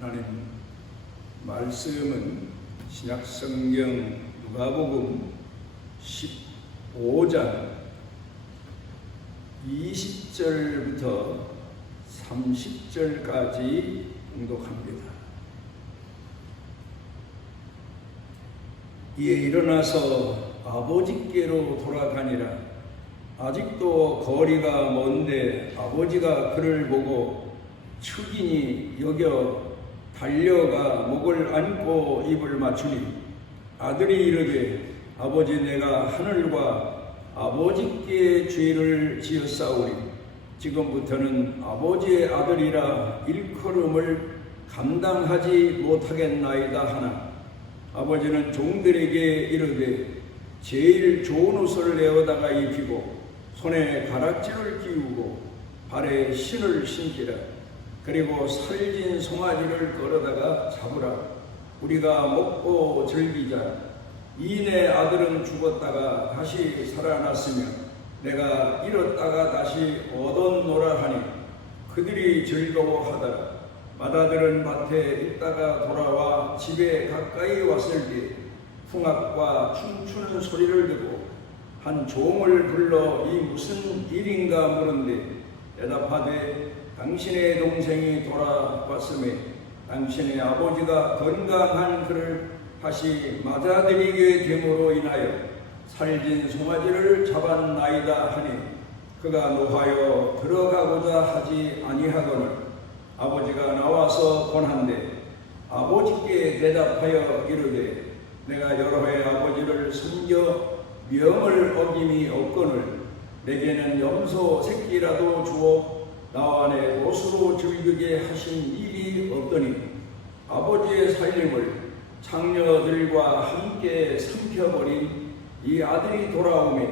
하나님 말씀은 신약성경 누가복음 15장 20절부터 30절까지 봉독합니다. 이에 일어나서 아버지께로 돌아가니라. 아직도 거리가 먼데 아버지가 그를 보고 축인이 여겨 달려가 목을 안고 입을 맞추니 아들이 이르되 아버지, 내가 하늘과 아버지께 죄를 지었사오니 지금부터는 아버지의 아들이라 일컬음을 감당하지 못하겠나이다 하나, 아버지는 종들에게 이르되 제일 좋은 옷을 내어다가 입히고 손에 가락지를 끼우고 발에 신을 신기라. 그리고 살진 송아지를 끌어다가 잡으라. 우리가 먹고 즐기자. 이내 아들은 죽었다가 다시 살아났으며 내가 잃었다가 다시 얻었노라 하니 그들이 즐거워하더라. 맏아들은 밭에 있다가 돌아와 집에 가까이 왔을 때 풍악과 춤추는 소리를 듣고 한 종을 불러 이 무슨 일인가 물은데 대답하되 당신의 동생이 돌아왔음에 당신의 아버지가 건강한 그를 다시 맞아들이게 됨으로 인하여 살진 송아지를 잡았나이다 하니 그가 노하여 들어가고자 하지 아니하거늘 아버지가 나와서 권한대 아버지께 대답하여 이르되 내가 여러 해 아버지를 섬겨 명을 어김이 없거늘 내게는 염소 새끼라도 주어 나와 내 옷으로 즐기게 하신 일이 없더니 아버지의 살림을 장녀들과 함께 삼켜버린 이 아들이 돌아오매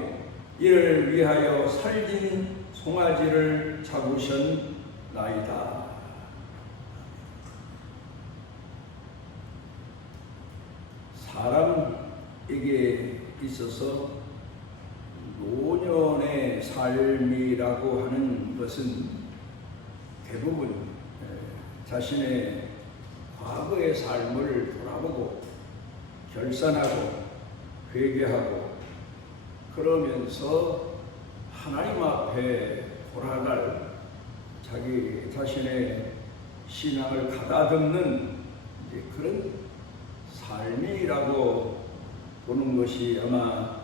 이를 위하여 살진 송아지를 잡으셨나이다. 사람에게 있어서 노년의 삶이라고 하는 것은 대부분 자신의 과거의 삶을 돌아보고 결산하고 회개하고 그러면서 하나님 앞에 돌아갈 자기 자신의 신앙을 가다듬는 그런 삶이라고 보는 것이 아마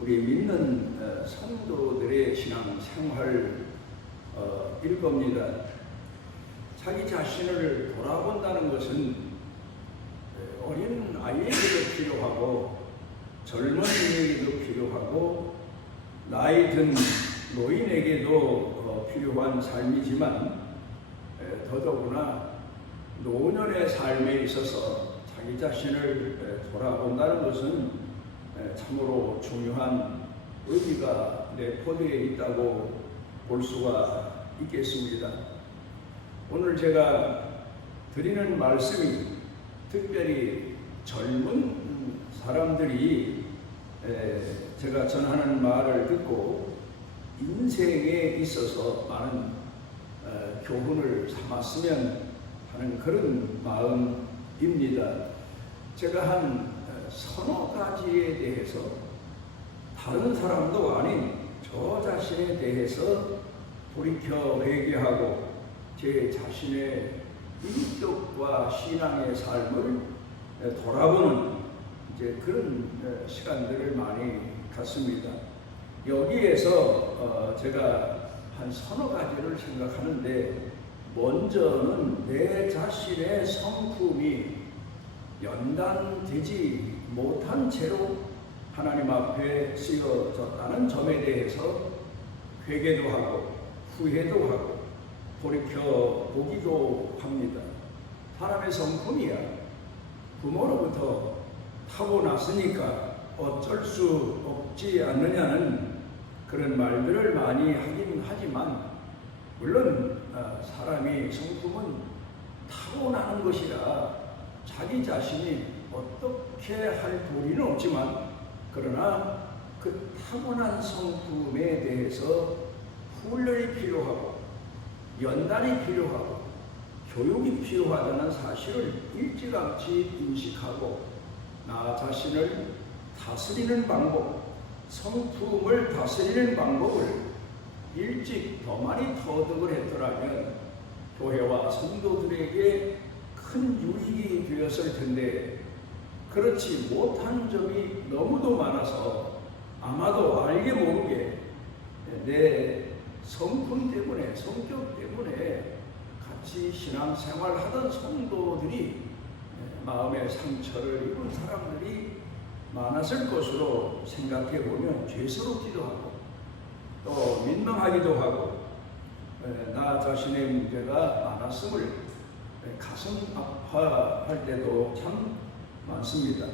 우리 믿는 성도들의 신앙 생활일 겁니다. 자기 자신을 돌아본다는 것은 어린 아이에게도 필요하고 젊은이에게도 필요하고 나이 든 노인에게도 필요한 삶이지만 더더구나 노년의 삶에 있어서 자기 자신을 돌아본다는 것은 참으로 중요한 의미가 내포되어 있다고 볼 수가 있겠습니다. 오늘 제가 드리는 말씀이 특별히 젊은 사람들이 제가 전하는 말을 듣고 인생에 있어서 많은 교훈을 삼았으면 하는 그런 마음입니다. 제가 한 서너 가지에 대해서 다른 사람도 아닌 저 자신에 대해서 돌이켜 회개하고 제 자신의 인격과 신앙의 삶을 돌아보는 그런 시간들을 많이 갖습니다. 여기에서 제가 한 서너 가지를 생각하는데 먼저는 내 자신의 성품이 연단되지 못한 채로 하나님 앞에 쓰여졌다는 점에 대해서 회개도 하고 후회도 하고 돌이켜 보기도 합니다. 사람의 성품이야 부모로부터 타고났으니까 어쩔 수 없지 않느냐는 그런 말들을 많이 하긴 하지만 물론 사람이 성품은 타고나는 것이라 자기 자신이 어떻게 할 도리는 없지만 그러나 그 타고난 성품에 대해서 훈련이 필요하고 연단이 필요하고 교육이 필요하다는 사실을 일찌감치 인식하고 나 자신을 다스리는 방법, 성품을 다스리는 방법을 일찍 더 많이 터득을 했더라면 교회와 성도들에게 큰 유익이 되었을 텐데 그렇지 못한 점이 너무도 많아서 아마도 알게 모르게 내 성품 때문에 성격 때문에 같이 신앙생활 하던 성도들이 마음의 상처를 입은 사람들이 많았을 것으로 생각해 보면 죄스럽기도 하고 또 민망하기도 하고 나 자신의 문제가 많았음을 가슴 아파할 때도 참 많습니다.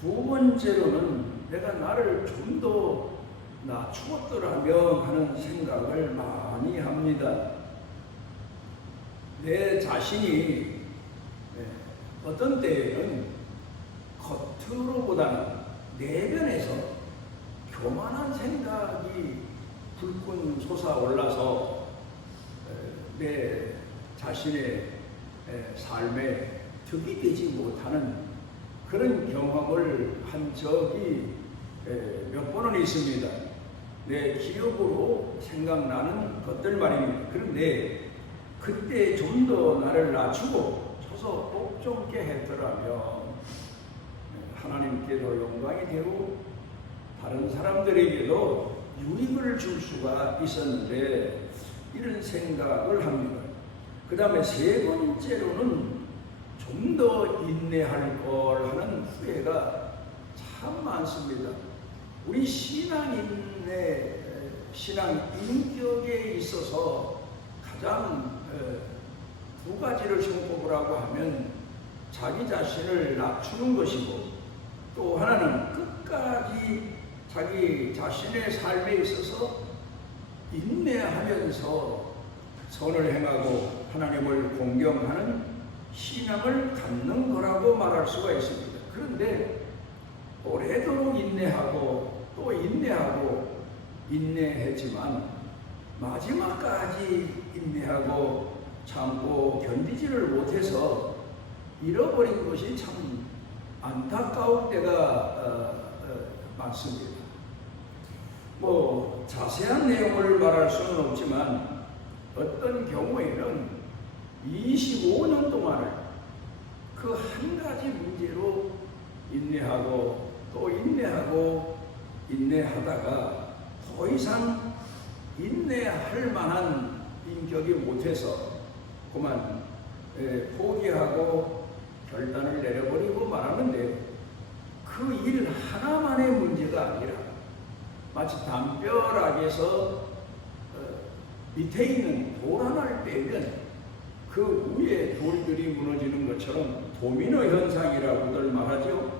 두 번째로는 내가 나를 좀 더 낮추었더라면 하는 생각을 많이 합니다. 내 자신이 어떤 때에는 겉으로보다는 내면에서 교만한 생각이 불끈 솟아올라서 내 자신의 삶에 득이 되지 못하는 그런 경험을 한 적이 몇 번은 있습니다. 내 기억으로 생각나는 것들 말입니다. 그런데 그때 좀 더 나를 낮추고 서서 복종케 했더라면 하나님께도 영광이 되고 다른 사람들에게도 유익을 줄 수가 있었는데 이런 생각을 합니다. 그 다음에 세 번째로는 좀 더 인내할 걸 하는 후회가 참 많습니다. 우리 신앙 인격에 있어서 가장 두 가지를 손꼽으라고 하면 자기 자신을 낮추는 것이고 또 하나는 끝까지 자기 자신의 삶에 있어서 인내하면서 선을 행하고 하나님을 공경하는 신앙을 갖는 거라고 말할 수가 있습니다. 그런데 오래도록 인내하고 또 인내하고 인내했지만 마지막까지 인내하고 참고 견디지를 못해서 잃어버린 것이 참 안타까운 때가 많습니다. 뭐 자세한 내용을 말할 수는 없지만 어떤 경우에는 25년 동안을 그 한 가지 문제로 인내하고 또 인내하고 인내하다가 더 이상 인내할 만한 인격이 못해서 그만 포기하고 결단을 내려버리고 말하는데 그 일 하나만의 문제가 아니라 마치 담벼락에서 밑에 있는 돌 하나를 빼면 그 위에 돌들이 무너지는 것처럼 도미노 현상이라고들 말하죠.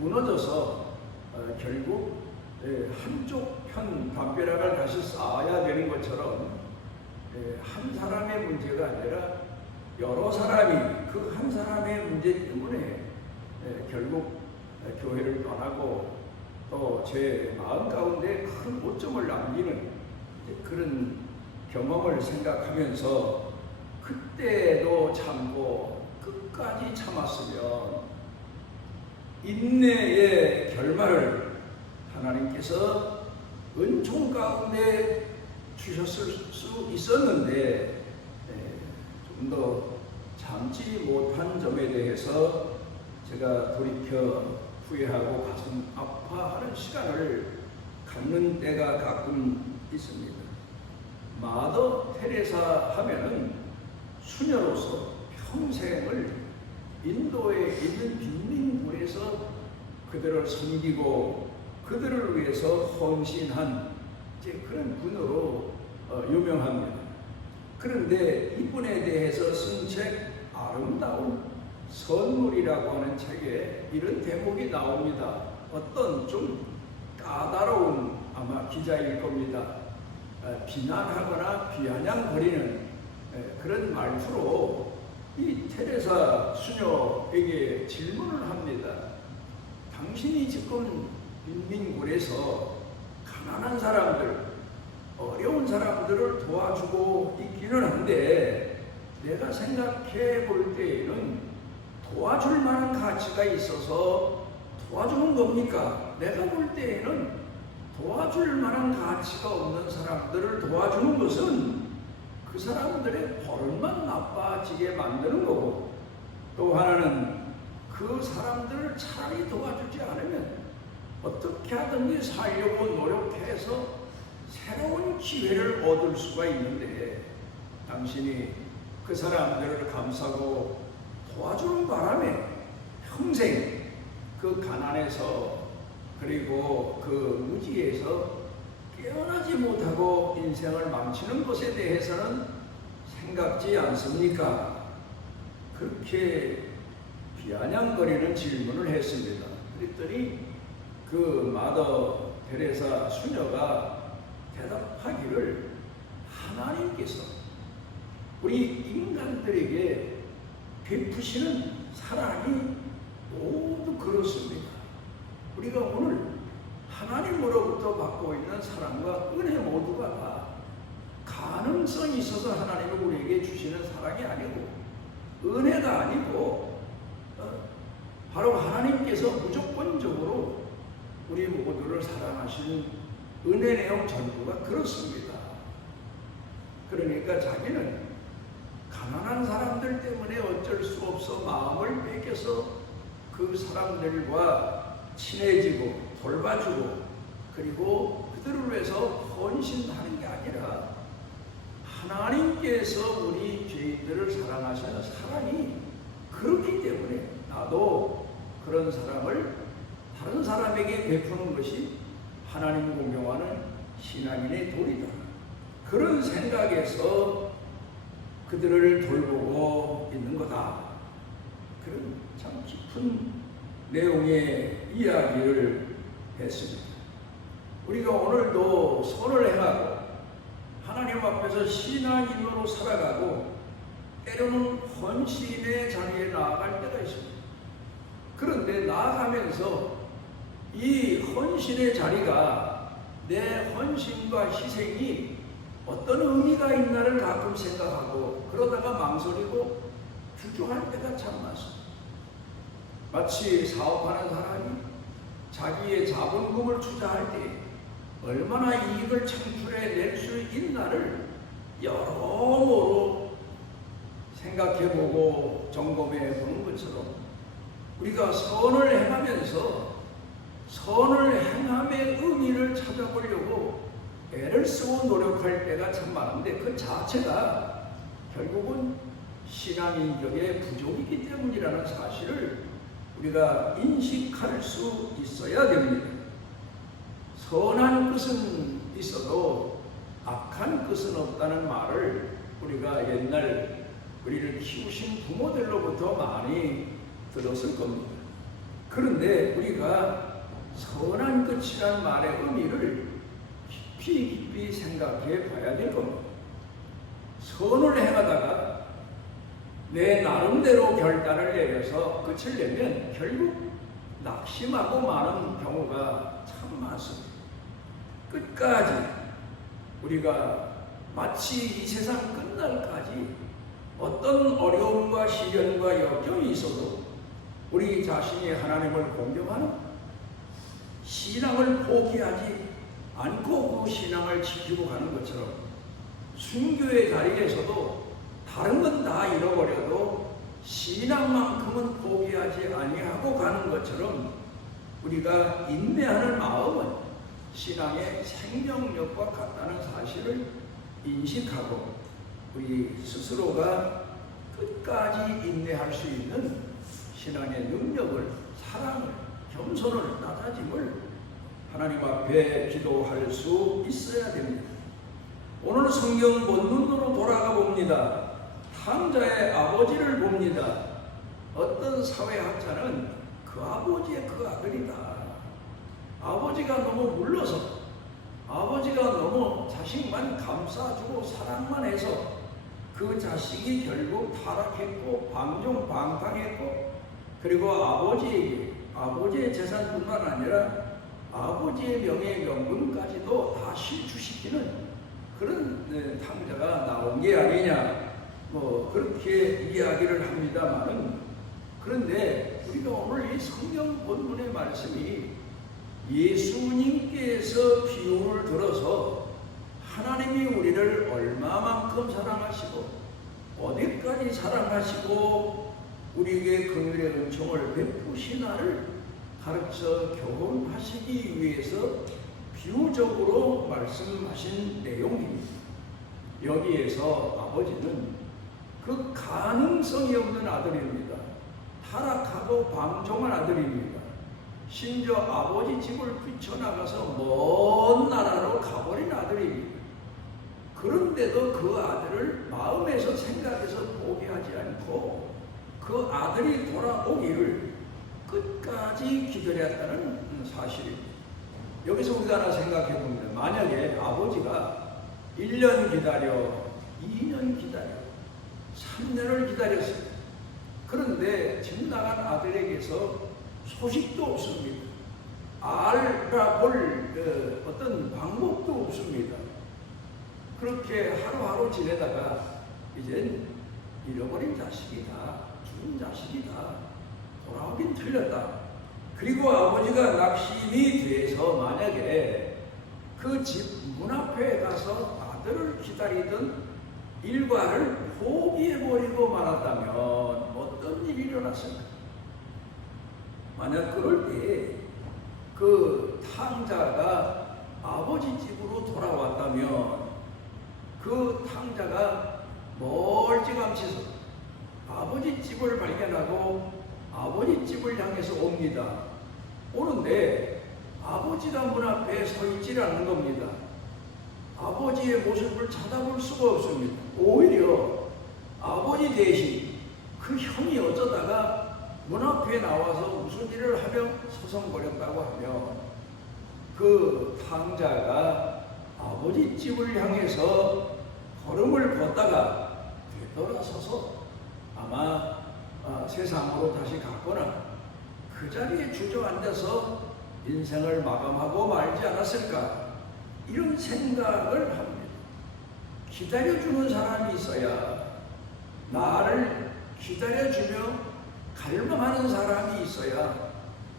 무너져서 결국 한쪽 편 담벼락을 다시 쌓아야 되는 것처럼 한 사람의 문제가 아니라 여러 사람이 그 한 사람의 문제 때문에 결국 교회를 떠나고 또 제 마음 가운데 큰 오점을 남기는 그런 경험을 생각하면서 그때도 참고 끝까지 참았으면 인내의 결말을 하나님께서 은총 가운데 주셨을 수 있었는데 좀 더 참지 못한 점에 대해서 제가 돌이켜 후회하고 가슴 아파하는 시간을 갖는 때가 가끔 있습니다. 마더 테레사 하면은 수녀로서 평생을 인도에 있는 빈민굴에서 그들을 섬기고 그들을 위해서 헌신한 그런 분으로 유명합니다. 그런데 이분에 대해서 쓴 책 아름다운 선물이라고 하는 책에 이런 대목이 나옵니다. 어떤 좀 까다로운 아마 기자일 겁니다. 비난하거나 비아냥거리는 그런 말투로 이 테레사 수녀에게 질문을 합니다. 당신이 지금 빈민굴에서 가난한 사람들, 어려운 사람들을 도와주고 있기는 한데 내가 생각해 볼 때에는 도와줄 만한 가치가 있어서 도와주는 겁니까? 내가 볼 때에는 도와줄 만한 가치가 없는 사람들을 도와주는 것은 그 사람들의 버릇만 나빠지게 만드는 거고, 또 하나는 그 사람들을 차라리 도와주지 않으면 어떻게 하든지 살려고 노력해서 새로운 기회를 얻을 수가 있는데, 당신이 그 사람들을 감싸고 도와주는 바람에 평생 그 가난에서 그리고 그 무지에서 깨어나지 못하고 인생을 망치는 것에 대해서는 생각지 않습니까? 그렇게 비아냥거리는 질문을 했습니다. 그랬더니 그 마더 테레사 수녀가 대답하기를, 하나님께서 우리 인간들에게 베푸시는 사랑이 모두 그렇습니다. 우리가 오늘 하나님으로부터 받고 있는 사랑과 은혜 모두가 다 가능성이 있어서 하나님이 우리에게 주시는 사랑이 아니고, 은혜가 아니고 바로 하나님께서 무조건적으로 우리 모두를 사랑하시는 은혜 내용 전부가 그렇습니다. 그러니까 자기는 가난한 사람들 때문에 어쩔 수 없어 마음을 뺏겨서 그 사람들과 친해지고 돌봐주고 그리고 그들을 위해서 헌신하는 게 아니라, 하나님께서 우리 죄인들을 사랑하시는 사랑이 그렇기 때문에 나도 그런 사랑을 다른 사람에게 베푸는 것이 하나님 공경하는 신앙인의 도리다. 그런 생각에서 그들을 돌보고 있는 거다. 그런 참 깊은 내용의 이야기를 했습니다. 우리가 오늘도 선을 행하고 하나님 앞에서 신앙인으로 살아가고 때로는 헌신의 자리에 나아갈 때가 있습니다. 그런데 나아가면서 이 헌신의 자리가, 내 헌신과 희생이 어떤 의미가 있나를 가끔 생각하고 그러다가 망설이고 주저할 때가 참 많습니다. 마치 사업하는 사람이 자기의 자본금을 투자할 때 얼마나 이익을 창출해낼 수 있나를 여러모로 생각해보고 점검해보는 것처럼, 우리가 선을 행하면서 선을 행함의 의미를 찾아보려고 애를 쓰고 노력할 때가 참 많은데, 그 자체가 결국은 신앙인격의 부족이기 때문이라는 사실을 우리가 인식할 수 있어야 됩니다. 선한 뜻은 있어도 악한 뜻은 없다는 말을 우리가 옛날 우리를 키우신 부모들로부터 많이 들었을 겁니다. 그런데 우리가 선한 뜻이라는 말의 의미를 깊이 생각해 봐야 될 겁니다. 선을 행하다가 내 나름대로 결단을 내려서 끝을 내면 결국 낙심하고 마는 경우가 참 많습니다. 끝까지 우리가 마치 이 세상 끝날까지 어떤 어려움과 시련과 역경이 있어도 우리 자신이 하나님을 공경하는 신앙을 포기하지 않고 그 신앙을 지키고 가는 것처럼, 순교의 자리에서도 다른 건 다 잃어버려도 신앙만큼은 포기하지 아니하고 가는 것처럼, 우리가 인내하는 마음은 신앙의 생명력과 같다는 사실을 인식하고 우리 스스로가 끝까지 인내할 수 있는 신앙의 능력을, 사랑을, 겸손을, 낮아짐을 하나님 앞에 기도할 수 있어야 됩니다. 오늘 성경 본문으로 돌아가 봅니다. 탕자의 아버지를 봅니다. 어떤 사회학자는 그 아버지의 그 아들이다. 아버지가 너무 물러서, 아버지가 너무 자식만 감싸주고 사랑만 해서 그 자식이 결국 타락했고 방종방탕했고, 그리고 아버지의 재산뿐만 아니라 아버지의 명예 명분까지도 다 실추시키는 그런 탕자가 나온 게 아니냐, 그렇게 이야기를 합니다만은, 그런데 우리가 오늘 이 성경 본문의 말씀이 예수님께서 비유를 들어서 하나님이 우리를 얼마만큼 사랑하시고 어디까지 사랑하시고 우리에게 긍휼의 은총을 베푸시나를 가르쳐 교훈하시기 위해서 비유적으로 말씀하신 내용입니다. 여기에서 아버지는 그 가능성이 없는 아들입니다. 타락하고 방종한 아들입니다. 심지어 아버지 집을 뛰쳐나가서 먼 나라로 가버린 아들입니다. 그런데도 그 아들을 마음에서 생각해서 포기하지 않고 그 아들이 돌아오기를 끝까지 기다렸다는 사실입니다. 여기서 우리가 하나 생각해 봅니다. 만약에 아버지가 1년 기다려, 2년 기다려, 3년을 기다렸습니다. 그런데 집 나간 아들에게서 소식도 없습니다. 알아볼 어떤 방법도 없습니다. 그렇게 하루하루 지내다가 이젠 잃어버린 자식이다, 죽은 자식이다, 돌아오긴 틀렸다. 그리고 아버지가 낙심이 돼서 만약에 그 집 문 앞에 가서 아들을 기다리던 일과를 포기해버리고 말았다면 어떤 일이 일어났을까? 만약 그럴 때 그 탕자가 아버지 집으로 돌아왔다면 그 탕자가 멀찌감치서 아버지 집을 발견하고 아버지 집을 향해서 옵니다. 오는데 아버지가 문 앞에 서 있질 않는 겁니다. 아버지의 모습을 찾아볼 수가 없습니다. 오히려 아버지 대신 그 형이 어쩌다가 문 앞에 나와서 무슨 일을 하며 서성거렸다고 하면 그 탕자가 아버지 집을 향해서 걸음을 걷다가 되돌아서서 아마 세상으로 다시 갔거나 그 자리에 주저앉아서 인생을 마감하고 말지 않았을까, 이런 생각을 합니다. 기다려주는 사람이 있어야, 나를 기다려주며 갈망하는 사람이 있어야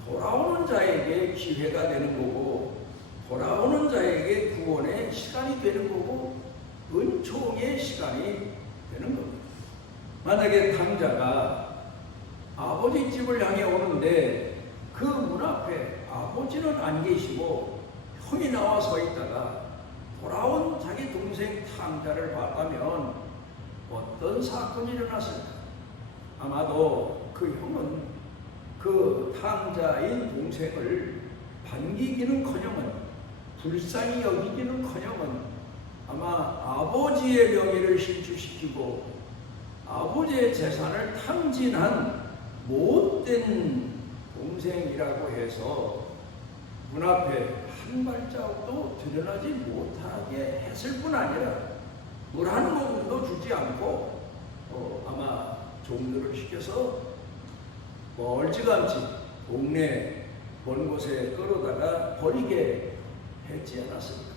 돌아오는 자에게 기회가 되는 거고, 돌아오는 자에게 구원의 시간이 되는 거고, 은총의 시간이 되는 겁니다. 만약에 탕자가 아버지 집을 향해 오는데 그 문 앞에 아버지는 안 계시고 형이 나와 서 있다가 돌아온 자기 동생 탕자를 봤다면 어떤 사건이 일어났을까? 아마도 그 형은 그 탕자인 동생을 반기기는커녕은, 불쌍히 여기기는커녕은 아마 아버지의 명예를 실추시키고 아버지의 재산을 탕진한 못된 동생이라고 해서 문 앞에 한 발자국도 들여나지 못하게 했을 뿐 아니라 물 한 모금도 주지 않고 아마 종들을 시켜서 멀찌감치 동네 먼 곳에 끌어다가 버리게 했지 않았습니까?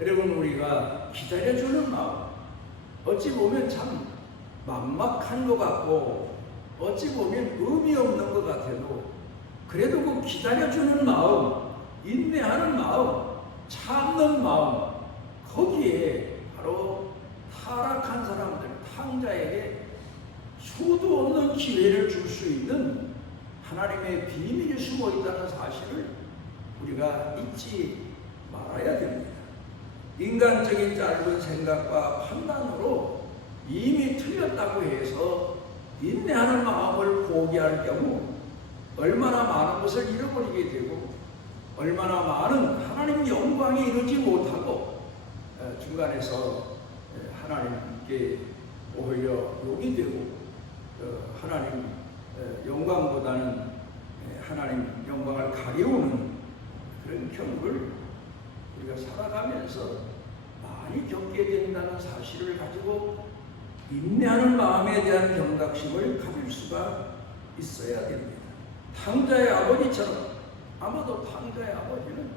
여러분, 우리가 기다려주는 마음, 어찌 보면 참 막막한 것 같고 어찌 보면 의미 없는 것 같아도 그래도 그 기다려주는 마음, 인내하는 마음, 참는 마음, 거기에 바로 타락한 사람들, 탕자에게 수도 없는 기회를 줄 수 있는 하나님의 비밀이 숨어 있다는 사실을 우리가 잊지 말아야 됩니다. 인간적인 짧은 생각과 판단으로 이미 틀렸다고 해서 인내하는 마음을 포기할 경우 얼마나 많은 것을 잃어버리게 되고 얼마나 많은 하나님 영광에 이르지 못하고 중간에서 하나님께 오히려 욕이 되고 하나님 영광보다는 하나님 영광을 가려우는 그런 경우를 우리가 살아가면서 많이 겪게 된다는 사실을 가지고 인내하는 마음에 대한 경각심을 가질 수가 있어야 됩니다. 탕자의 아버지처럼, 아마도 탕자의 아버지는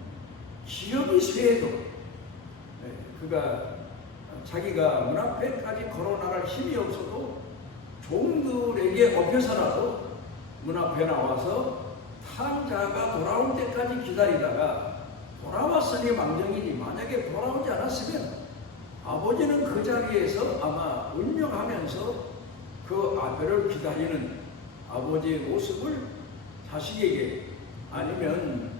기억이 쇠해도 그가 자기가 문 앞에까지 걸어나갈 힘이 없어도 종들에게 업혀서라도 문 앞에 나와서 탕자가 돌아올 때까지 기다리다가 돌아왔으니 망정이지, 만약에 돌아오지 않았으면 아버지는 그 자리에서 아마 운명하면서 그 아들을 기다리는 아버지의 모습을 자식에게 아니면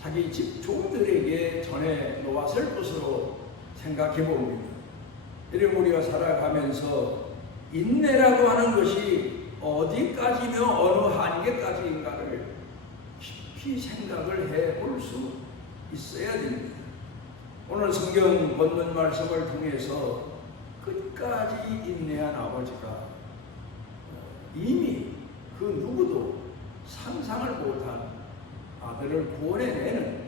자기 집 종들에게 전해 놓았을 것으로 생각해 봅니다. 이런 우리가 살아가면서 인내라고 하는 것이 어디까지며 어느 한계까지인가를 깊이 생각을 해 볼 수 있어야 됩니다. 오늘 성경 본문 말씀을 통해서 끝까지 인내한 아버지가 이미 그 누구도 상상을 못한 아들을 구원해내는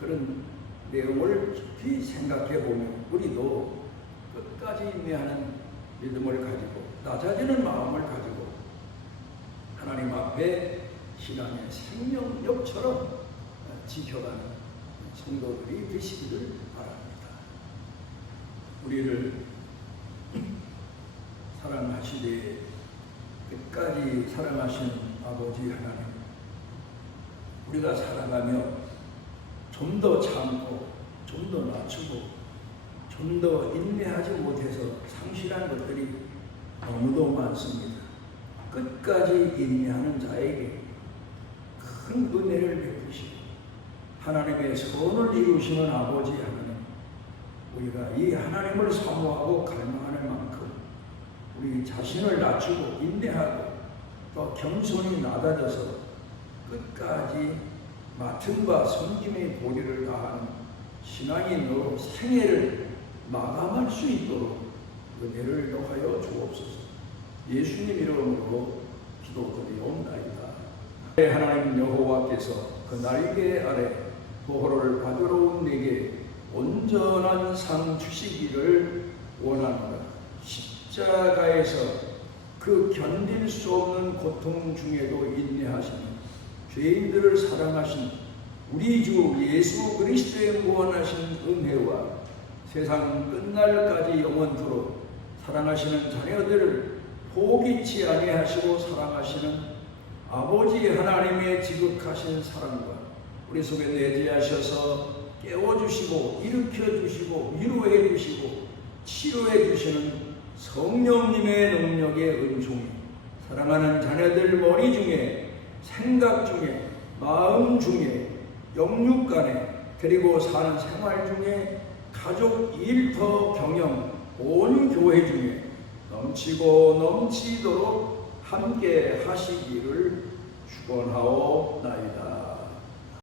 그런 내용을 깊이 생각해 보면 우리도 끝까지 인내하는 믿음을 가지고 낮아지는 마음을 가지고 하나님 앞에 신앙의 생명력처럼 지켜가는 성도들이 되시기를 바랍니다. 우리를 사랑하시되 끝까지 사랑하신 아버지 하나님, 우리가 살아가며 좀 더 참고 좀 더 낮추고 좀 더 인내하지 못해서 상실한 것들이 너무도 많습니다. 끝까지 인내하는 자에게 큰 은혜를 베푸시고 하나님의 선을 이루시는 아버지 하나님, 우리가 이 하나님을 사모하고 갈망하는 만큼 우리 자신을 낮추고 인내하고 또 겸손히 낮아져서 끝까지 맡은 바 섬김의 도리를 다하는 신앙인으로 생애를 마감할 수 있도록 은혜를 더하여 주옵소서. 예수님 이름으로 기도드리옵나이다. 하나님 여호와께서 그 날개 아래 보호를 받으러 온 내게 온전한 상 주시기를 원하노라. 십자가에서 그 견딜 수 없는 고통 중에도 인내하시니 죄인들을 사랑하신 우리 주 예수 그리스도의 무한하신 은혜와 세상 끝날까지 영원토록 사랑하시는 자녀들을 포기치 아니하시고 사랑하시는 아버지 하나님의 지극하신 사랑과 우리 속에 내재하셔서 깨워주시고 일으켜주시고 위로해주시고 치료해주시는 성령님의 능력의 은총이 사랑하는 자녀들 머리 중에 생각 중에 마음 중에 영육 간에 그리고 사는 생활 중에 가족 일터 경영 온 교회 중에 넘치고 넘치도록 함께 하시기를 축원하옵나이다.